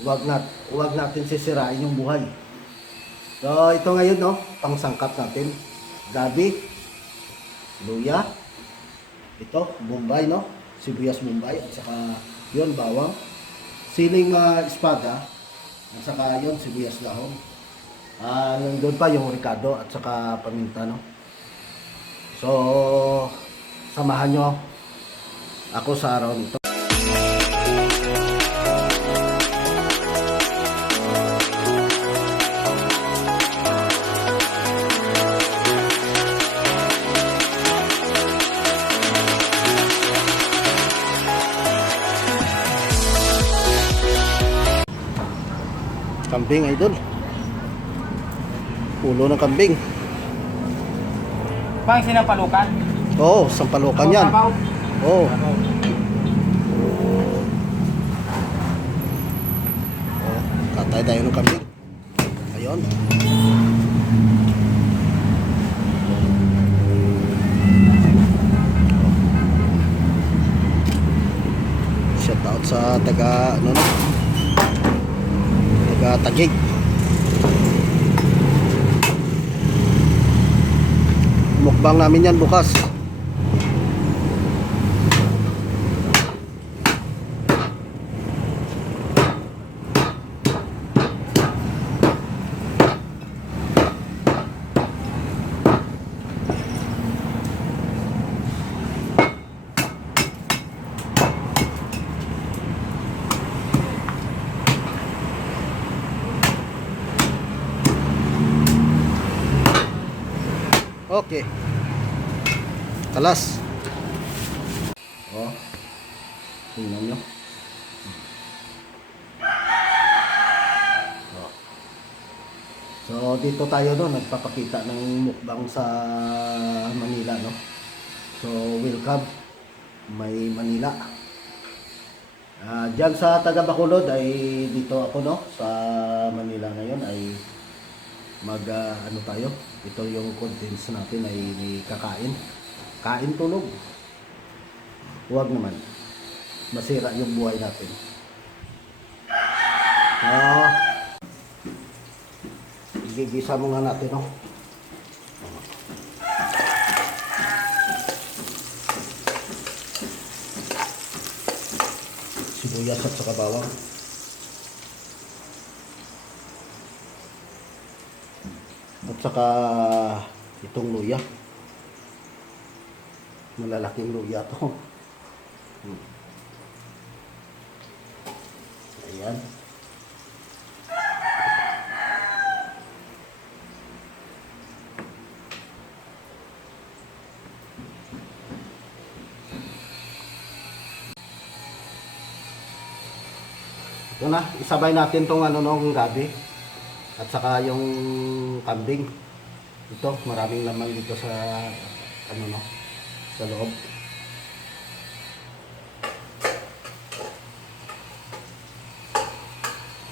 Huwag natin sisirain yung buhay. So, ito ngayon, no, pangsangkap natin. Gabi, luya, ito, bombay, no, sibuyas bombay, at saka yun, bawang, siling espada, at saka yun, sibuyas dahon. Nandun pa yung ricado at saka paminta, no. So, samahan nyo ako sa araw nito. Kambing, idol. Ulo ng kambing. Pang sinampalukan? Oo, sampalukan yan. Oo. Katay tayo ng kambing. Ayun. Shout out sa taga ano no? Taga Taguig. Mukbang namin yan bukas. Okay. Kalas. Oh. Tingnan nyo. Oh. So, dito tayo no, nagpapakita ng mukbang sa Manila, no. So, welcome. May Manila. Diyan sa taga Bacolod ay dito ako no, sa Manila ngayon ay ano tayo. Ito yung contents natin ay kakain. Kain tulog. Huwag naman. Masira yung buhay natin. Igigisa mo nga natin, no? Sibuyas at saka bawang. At saka itong luya. Malalaking luya to. Ayan. Ito na, isabay natin tong ano nung gabi. At saka yung kambing. Ito, maraming laman dito sa ano no, sa loob.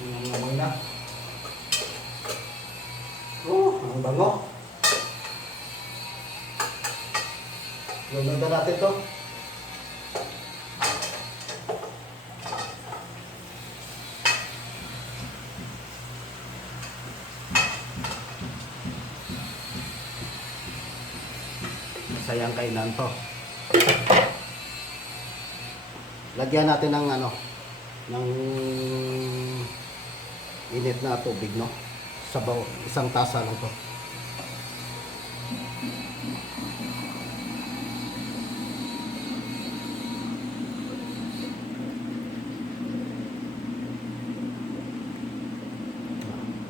Ang laman na. Oh, ang bango. Lulutan natin to. Sayang kainan to. Lagyan natin ng ano, ng init na tubig, no? Sabaw, isang tasa lang to.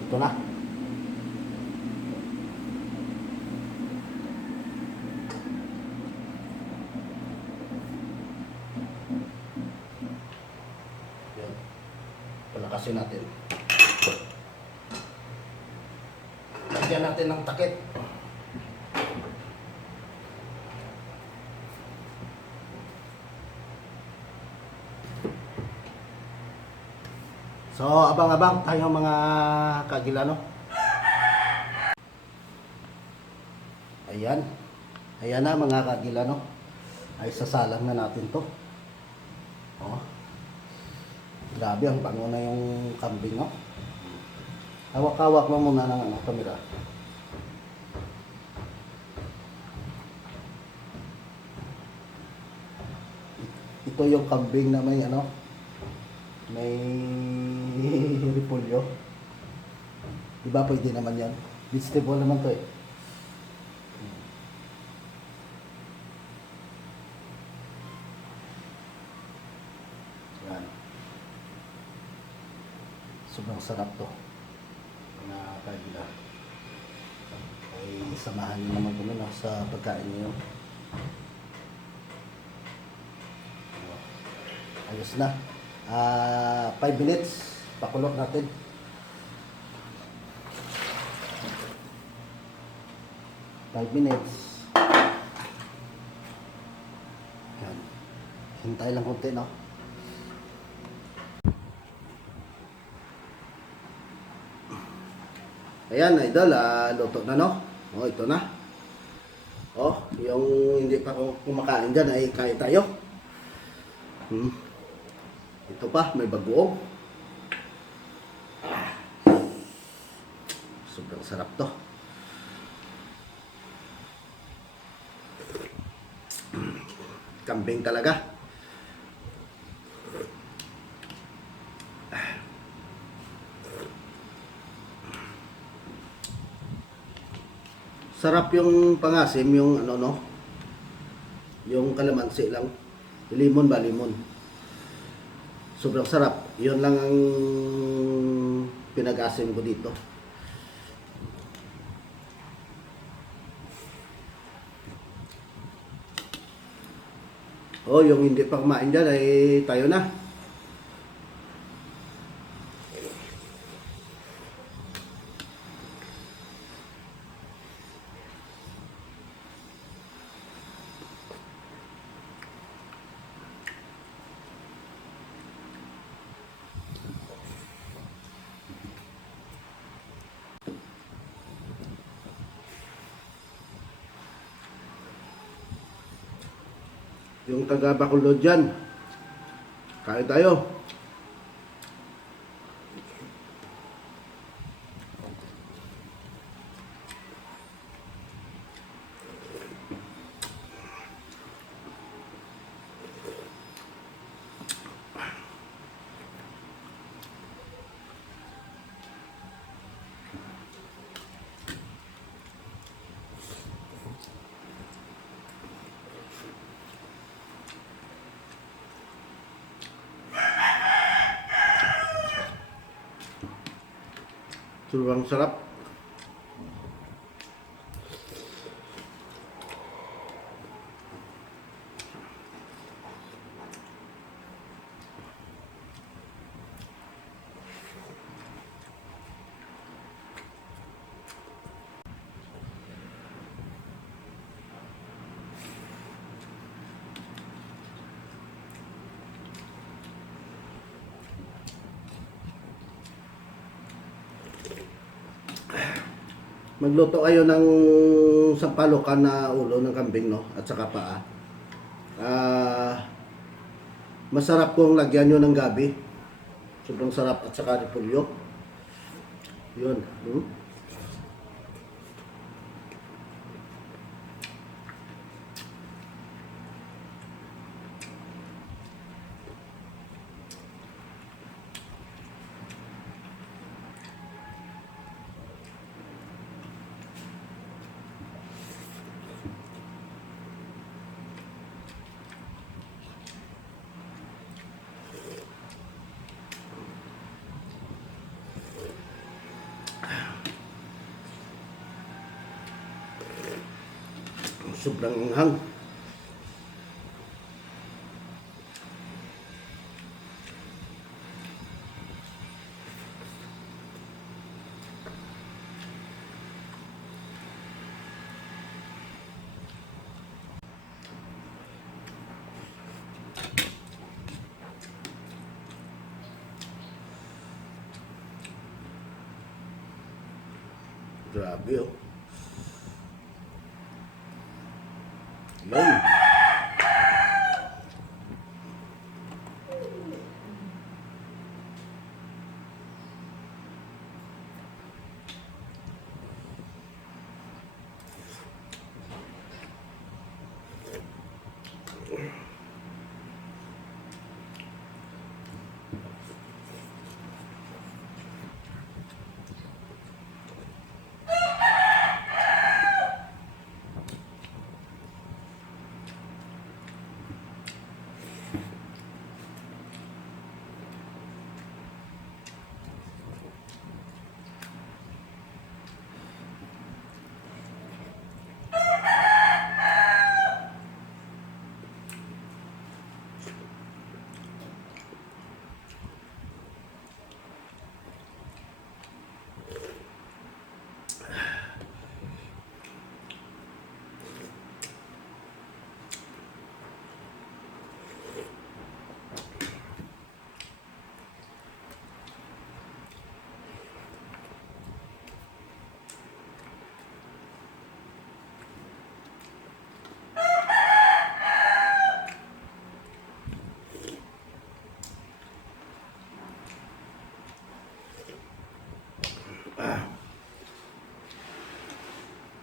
Ito na. Palakasin natin. Lagyan natin ng takip. So, abang-abang tayo mga kagilano. Ayan. Ayan na mga kagilano. Ay sasalang na natin to. Oh. Grabe, ang bango na yung kambing, no? Hawak-hawak mo muna ng ano, kamera. Ito yung kambing na may ano, may repolyo. Diba pwede naman yan? Vegetable naman to eh. Yan. Sobrang sarap to. Na kagila. Ay samahan nyo naman kami no, sa pagkain nyo. Ayos na. 5 minutes. Pakulot natin. Five minutes. Yan. Hintay lang konti, no? Ayan, idol. Luto na, no? O, ito na. O, yung hindi pa kumakain dyan ay kain tayo. Ito pa, may bagoong. Sobrang sarap to. Kambing talaga. Sarap yung pangasim, yung ano no. Yung kalamansi lang. Limon ba, limon. Sobrang sarap. Yun lang ang pinag-asim ko dito. Oh, yung hindi pa kumain dyan ay tayo na. Yung taga Bacolod dyan, kain tayo. Sobrang sarap. Magluto kayo ng sampalokan na ulo ng kambing, no? At saka paa. Masarap kung lagyan nyo ng gabi. Sobrang sarap at saka repolyo. Yun. Sobrang anghang. Grabe oh. Yun.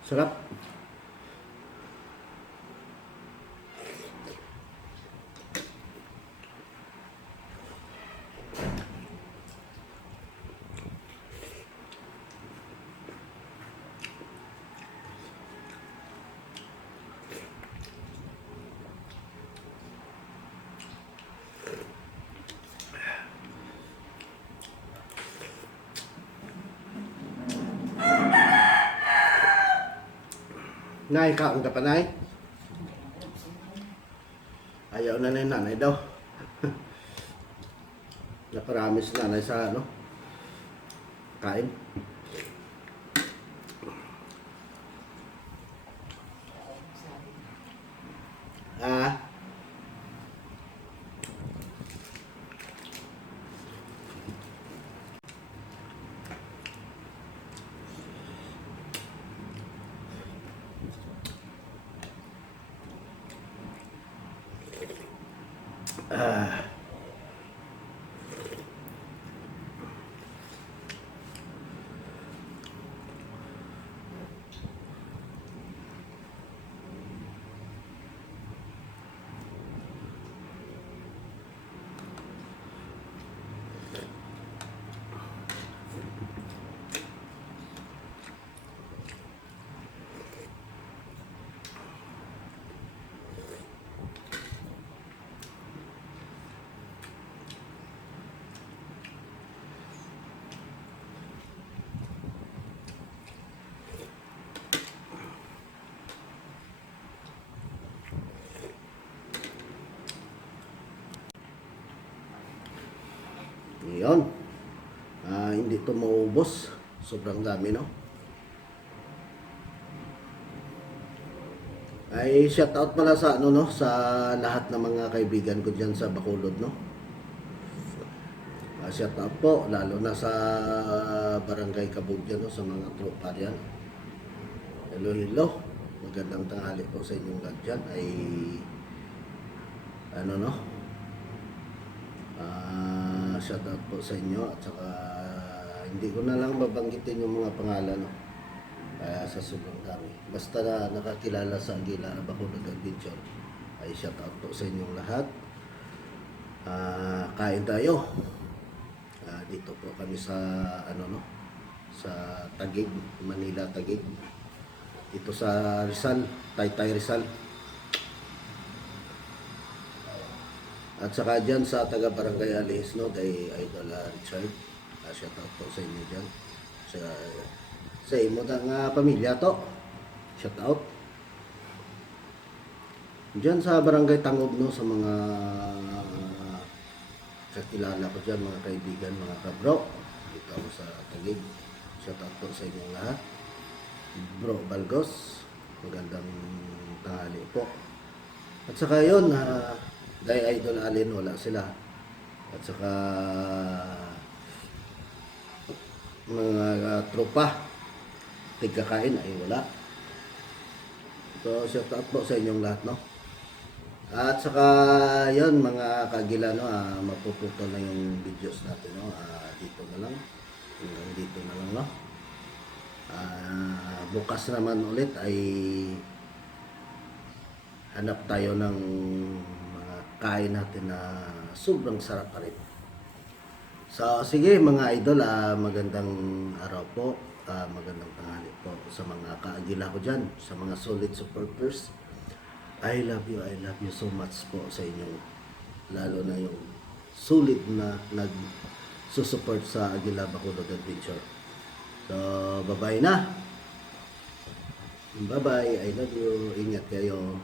Sarap. Nay, kaon ka pa, Nay? Ayaw na ni nanay daw. Naparamis nanay sa ano? Kain. Ah, yun. Hindi to maubos. Sobrang dami, no? Ay, shout out pala sa ano, no? Sa lahat ng mga kaibigan ko dyan sa Bacolod, no? Shout out po, lalo na sa Barangay Kabugyan, no? Sa mga tropa dyan. Hello, hello. Magandang tanghali po sa inyong lahat dyan. Ay, ano, no? Shout out po sa inyo at saka hindi ko na lang babanggitin yung mga pangalan, no? Sa sobrang dami. Basta na nakakilala sa Anguilla Bacolod Adventure ay shout out po sa inyong lahat. Kain tayo. Dito po kami sa ano, no? Sa Taguig, Manila Taguig. Dito sa Rizal, Taytay Rizal. At saka dyan sa taga Barangay Alis, no, kay Idol Richard. Shout out po sa inyo dyan. Sa imo nga pamilya to. Shout out. Dyan sa Barangay Tangog, no, sa mga kakilala ko dyan, mga kaibigan, mga kabro. Dito ako sa Taguig. Shout out po sa inyong lahat. Bro Balgos, magandang tanghali po. At saka yun, dahil Idol Alin, wala sila. At saka mga tropa, tigkakain ay wala. So, shout out po sa inyong lahat, no? At saka yun, mga kagila, no, mapuputol na yung videos natin, no? Dito na lang. Dito na lang, no? Bukas naman ulit ay hanap tayo ng kain natin na sobrang sarap pa rin. So, sige mga idol, magandang araw po, magandang tanghali po sa mga kaagila ko dyan, sa mga solid supporters. I love you so much po sa inyong, lalo na yung solid na nag-susupport sa Anguilla Bacolod Adventure. So, bye-bye na. Bye-bye, I love you, ingat kayo.